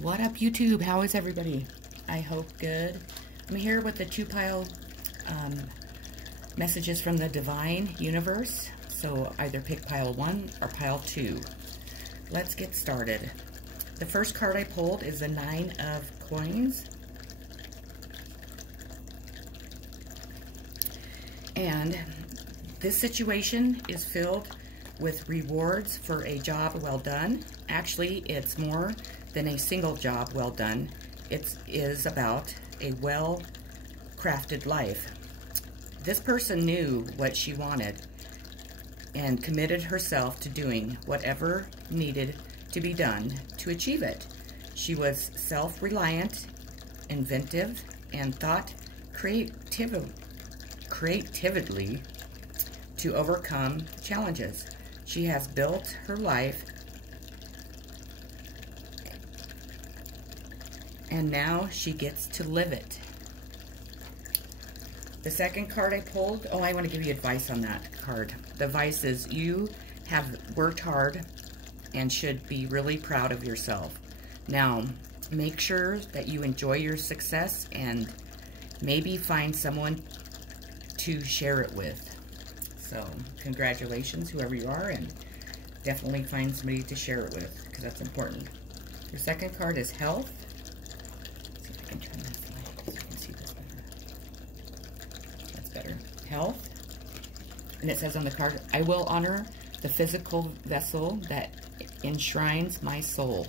What up, YouTube? How is everybody? I hope good. I'm here with the two-pile messages from the Divine Universe. So either pick pile 1 or pile 2. Let's get started. The first card I pulled is the 9 of Coins. And this situation is filled with rewards for a job well done. Actually, it's more than a single job well done. It is about a well-crafted life. This person knew what she wanted and committed herself to doing whatever needed to be done to achieve it. She was self-reliant, inventive, and thought creatively to overcome challenges. She has built her life, and now she gets to live it. The second card I pulled, I want to give you advice on that card. The advice is you have worked hard and should be really proud of yourself. Now, make sure that you enjoy your success and maybe find someone to share it with. So, congratulations, whoever you are, and definitely find somebody to share it with, because that's important. Your second card is Health. Let's see if I can turn this light so you can see this better. That's better. Health. And it says on the card, I will honor the physical vessel that enshrines my soul.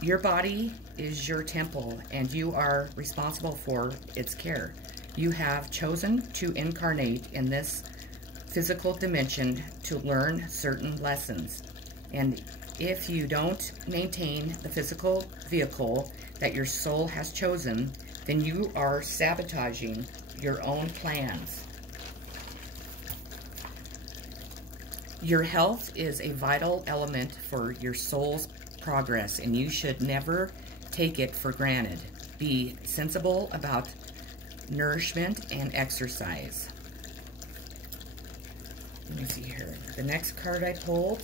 Your body is your temple, and you are responsible for its care. You have chosen to incarnate in this physical dimension to learn certain lessons. And if you don't maintain the physical vehicle that your soul has chosen, then you are sabotaging your own plans. Your health is a vital element for your soul's progress, and you should never take it for granted. Be sensible about nourishment and exercise. Let me see here. The next card I pulled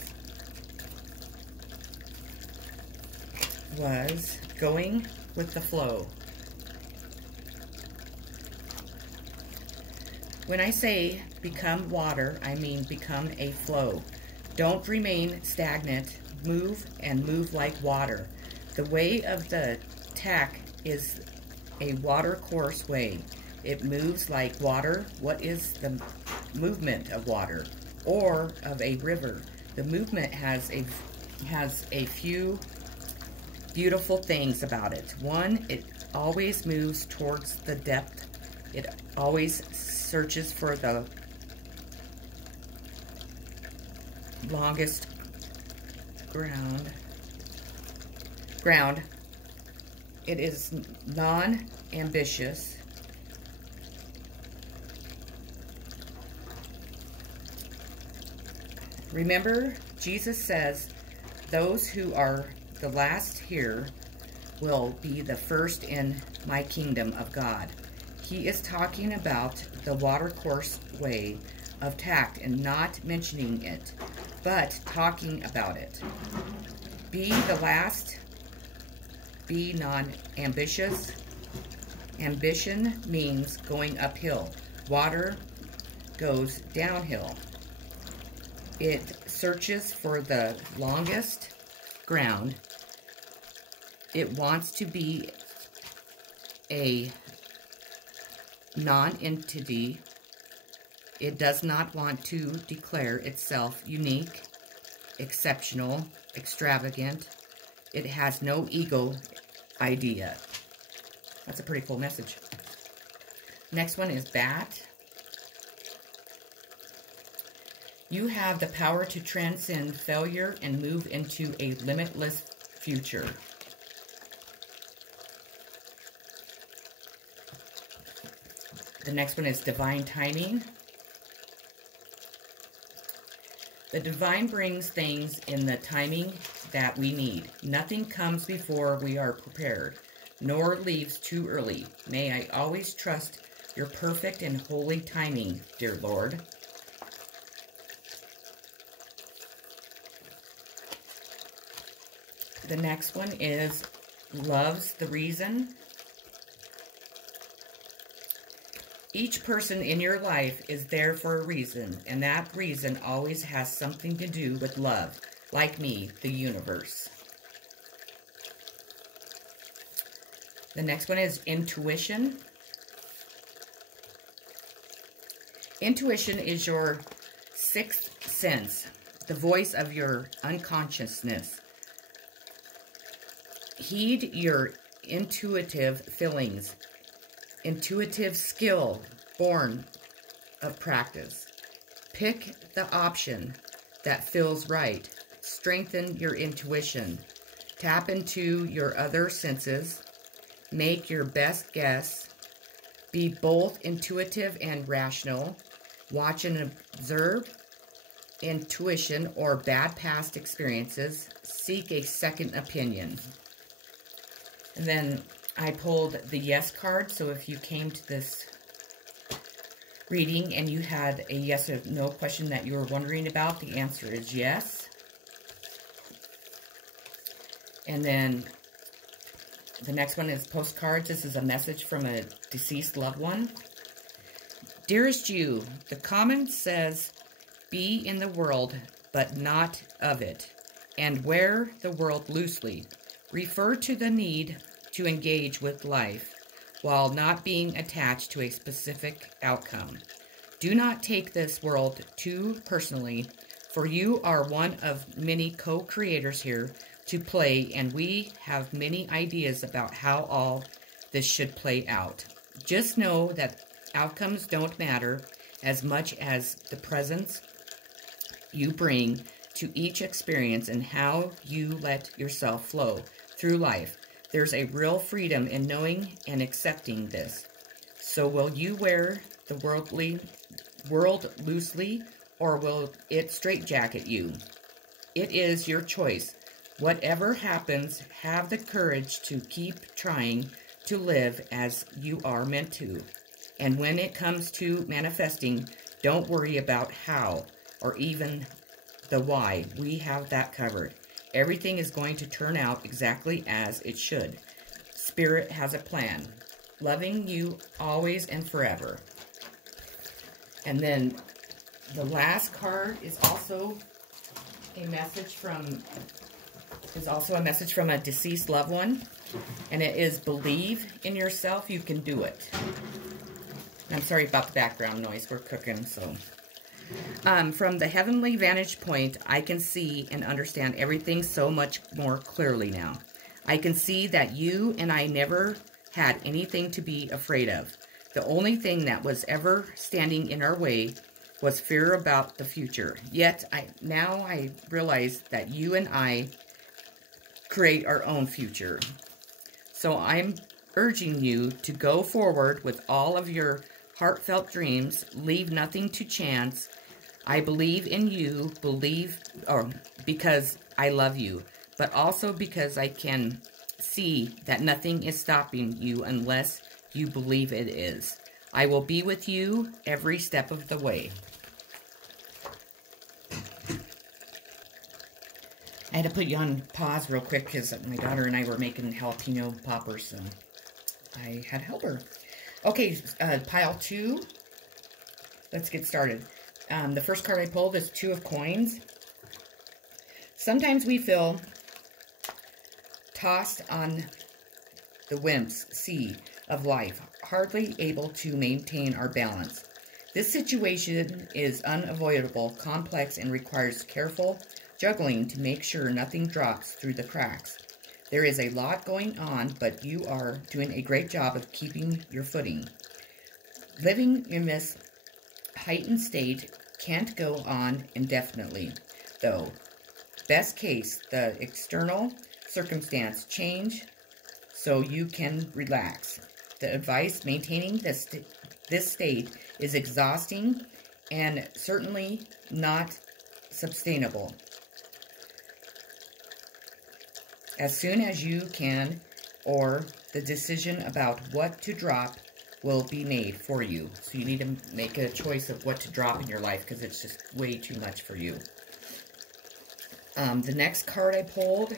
was Going with the Flow. When I say become water, I mean become a flow. Don't remain stagnant. Move and move like water. The way of the tack is a water course way. It moves like water. What is the movement of water or of a river? The movement has a few beautiful things about it. One, it always moves towards the depth. It always searches for the longest ground. It is non-ambitious. Remember, Jesus says, those who are the last here will be the first in my kingdom of God. He is talking about the watercourse way of tact and not mentioning it, but talking about it. Be the last. Be non-ambitious. Ambition means going uphill. Water goes downhill. It searches for the longest ground. It wants to be a non-entity. It does not want to declare itself unique, exceptional, extravagant. It has no ego idea. That's a pretty cool message. Next one is Bat. You have the power to transcend failure and move into a limitless future. The next one is Divine Timing. The divine brings things in the timing that we need. Nothing comes before we are prepared, nor leaves too early. May I always trust your perfect and holy timing, dear Lord. the next one is love's the reason. Each person in your life is there for a reason, and that reason always has something to do with love. Like me, the universe. The next one is intuition. Intuition is your sixth sense, the voice of your unconsciousness. Heed your intuitive feelings, intuitive skill born of practice. Pick the option that feels right. Strengthen your intuition. Tap into your other senses. Make your best guess. Be both intuitive and rational. Watch and observe intuition or bad past experiences. Seek a second opinion. And then I pulled the yes card, so if you came to this reading and you had a yes or no question that you were wondering about, the answer is yes. And then the next one is postcards. This is a message from a deceased loved one. Dearest you, the comment says, be in the world, but not of it, and wear the world loosely. Refer to the need to engage with life while not being attached to a specific outcome. Do not take this world too personally, for you are one of many co-creators here to play, and we have many ideas about how all this should play out. Just know that outcomes don't matter as much as the presence you bring to each experience and how you let yourself flow through life. There's a real freedom in knowing and accepting this. So will you wear the world loosely, or will it straitjacket you? It is your choice. Whatever happens, have the courage to keep trying to live as you are meant to. And when it comes to manifesting, don't worry about how or even the why. We have that covered. Everything is going to turn out exactly as it should. Spirit has a plan. Loving you always and forever. And then the last card is also a message from a deceased loved one. And it is believe in yourself, you can do it. I'm sorry about the background noise. We're cooking, so. From the heavenly vantage point, I can see and understand everything so much more clearly now. I can see that you and I never had anything to be afraid of. The only thing that was ever standing in our way was fear about the future. Yet, now I realize that you and I create our own future. So I'm urging you to go forward with all of your heartfelt dreams. Leave nothing to chance. I believe in you, because I love you, but also because I can see that nothing is stopping you unless you believe it is. I will be with you every step of the way. I had to put you on pause real quick because my daughter and I were making jalapeno poppers, so I had to help her. Okay, pile 2. Let's get started. The first card I pulled is 2 of coins. Sometimes we feel tossed on the whim's sea of life, hardly able to maintain our balance. This situation is unavoidable, complex, and requires careful juggling to make sure nothing drops through the cracks. There is a lot going on, but you are doing a great job of keeping your footing. Living in this heightened state can't go on indefinitely, though. Best case, the external circumstance change so you can relax. The advice, maintaining this state is exhausting and certainly not sustainable. As soon as you can, or the decision about what to drop will be made for you. So you need to make a choice of what to drop in your life because it's just way too much for you. The next card I pulled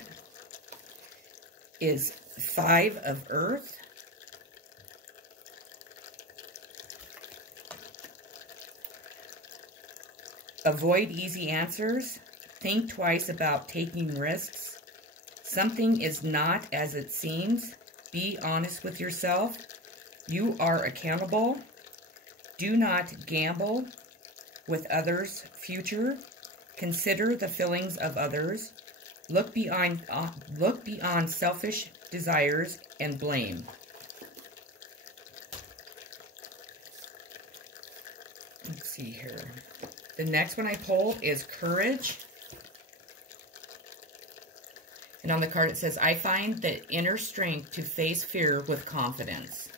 is 5 of Earth. Avoid easy answers. Think twice about taking risks. Something is not as it seems. Be honest with yourself. You are accountable. Do not gamble with others' future. Consider the feelings of others. Look beyond selfish desires and blame. Let's see here. The next one I pulled is Courage. And on the card it says, I find the inner strength to face fear with confidence.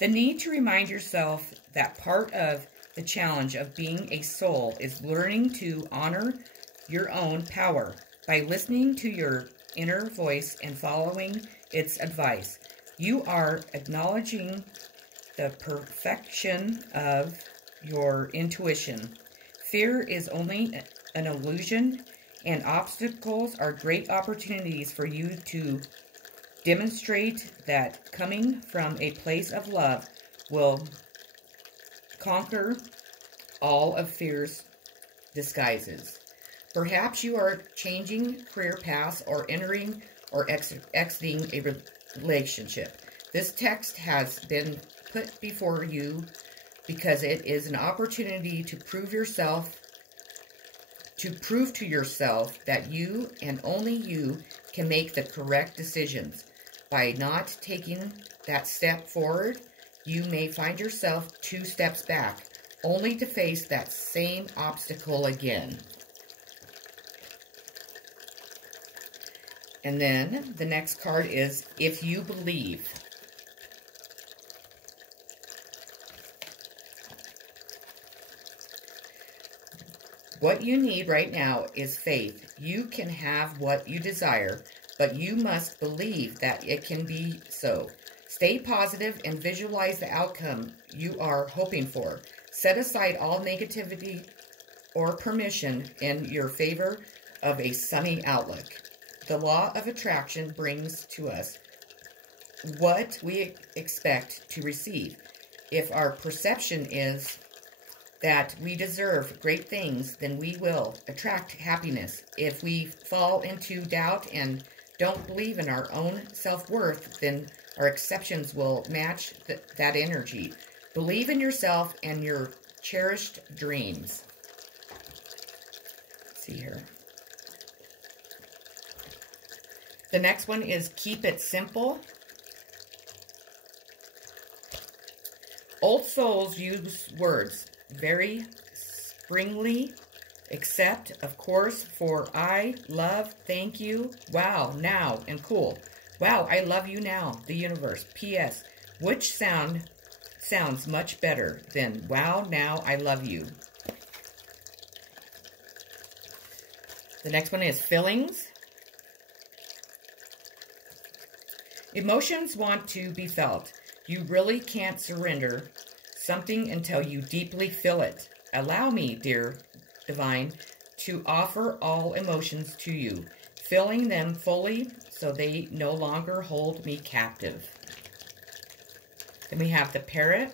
The need to remind yourself that part of the challenge of being a soul is learning to honor your own power by listening to your inner voice and following its advice. You are acknowledging the perfection of your intuition. Fear is only an illusion, and obstacles are great opportunities for you to demonstrate that coming from a place of love will conquer all of fear's disguises. Perhaps you are changing career paths or entering or exiting a relationship. This text has been put before you because it is an opportunity to prove to yourself that you and only you can make the correct decisions. By not taking that step forward, you may find yourself 2 steps back, only to face that same obstacle again. And then the next card is If You Believe. What you need right now is faith. You can have what you desire, but you must believe that it can be so. Stay positive and visualize the outcome you are hoping for. Set aside all negativity or permission in your favor of a sunny outlook. The law of attraction brings to us what we expect to receive. If our perception is that we deserve great things, then we will attract happiness. If we fall into doubt and don't believe in our own self-worth, then our exceptions will match that energy. Believe in yourself and your cherished dreams. Let's see here. The next one is Keep It Simple. Old souls use words very springly, except, of course, for I, love, thank you, wow, now, and cool. Wow, I love you now, the universe. P.S. Which sounds much better than wow, now, I love you. The next one is Feelings. Emotions want to be felt. You really can't surrender something until you deeply feel it. Allow me, dear divine, to offer all emotions to you, feeling them fully so they no longer hold me captive. Then we have the Parrot.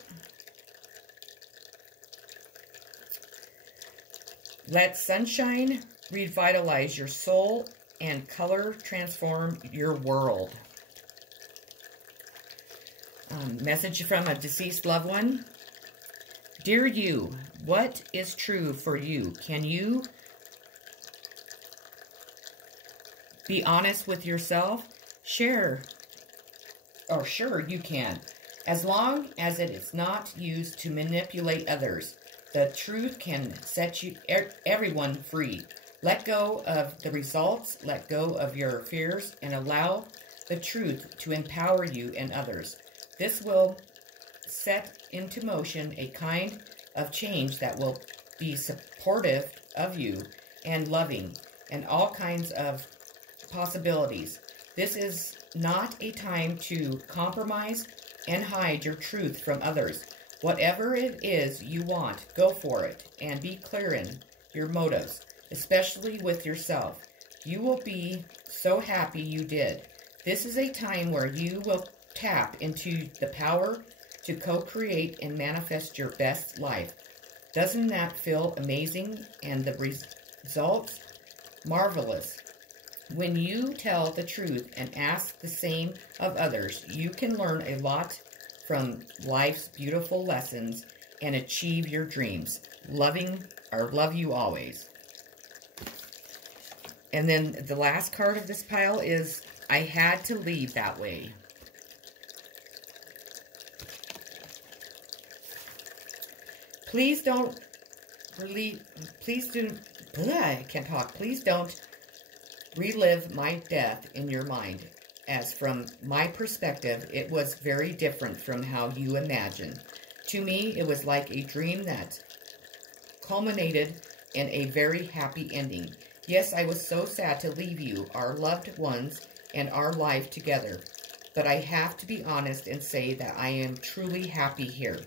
Let sunshine revitalize your soul and color transform your world. Message from a deceased loved one. Dear you, what is true for you? Can you be honest with yourself? Sure you can. As long as it is not used to manipulate others, the truth can set everyone free. Let go of the results, let go of your fears, and allow the truth to empower you and others. This will set into motion a kind of change that will be supportive of you and loving and all kinds of possibilities. This is not a time to compromise and hide your truth from others. Whatever it is you want, go for it and be clear in your motives, especially with yourself. You will be so happy you did. This is a time where you will tap into the power to co-create and manifest your best life. Doesn't that feel amazing? And the results? Marvelous. When you tell the truth and ask the same of others, you can learn a lot from life's beautiful lessons and achieve your dreams. Love you always. And then the last card of this pile is, I had to leave that way. Please don't relive my death in your mind, as from my perspective, it was very different from how you imagined. To me, it was like a dream that culminated in a very happy ending. Yes, I was so sad to leave you, our loved ones, and our life together. But I have to be honest and say that I am truly happy here.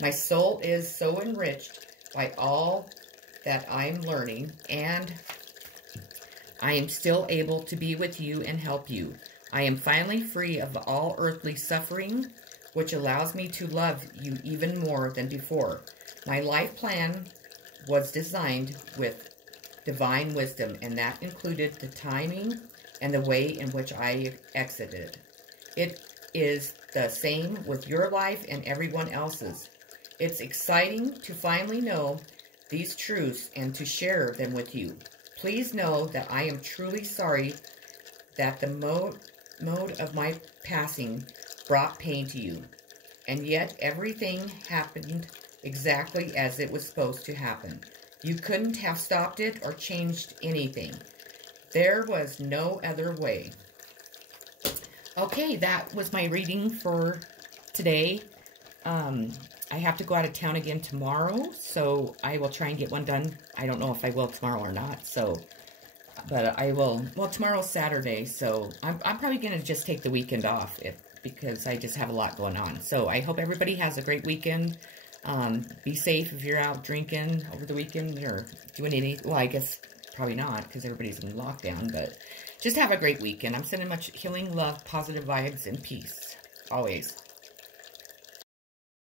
My soul is so enriched by all that I'm learning, and I am still able to be with you and help you. I am finally free of all earthly suffering, which allows me to love you even more than before. My life plan was designed with divine wisdom, and that included the timing and the way in which I exited. It is the same with your life and everyone else's. It's exciting to finally know these truths and to share them with you. Please know that I am truly sorry that the mode of my passing brought pain to you. And yet everything happened exactly as it was supposed to happen. You couldn't have stopped it or changed anything. There was no other way. Okay, that was my reading for today. I have to go out of town again tomorrow, so I will try and get one done. I don't know if I will tomorrow or not, but I will. Well, tomorrow's Saturday, so I'm probably going to just take the weekend off because I just have a lot going on. So I hope everybody has a great weekend. Be safe if you're out drinking over the weekend or doing anything. Well, I guess probably not because everybody's in lockdown, but just have a great weekend. I'm sending much healing, love, positive vibes, and peace. Always.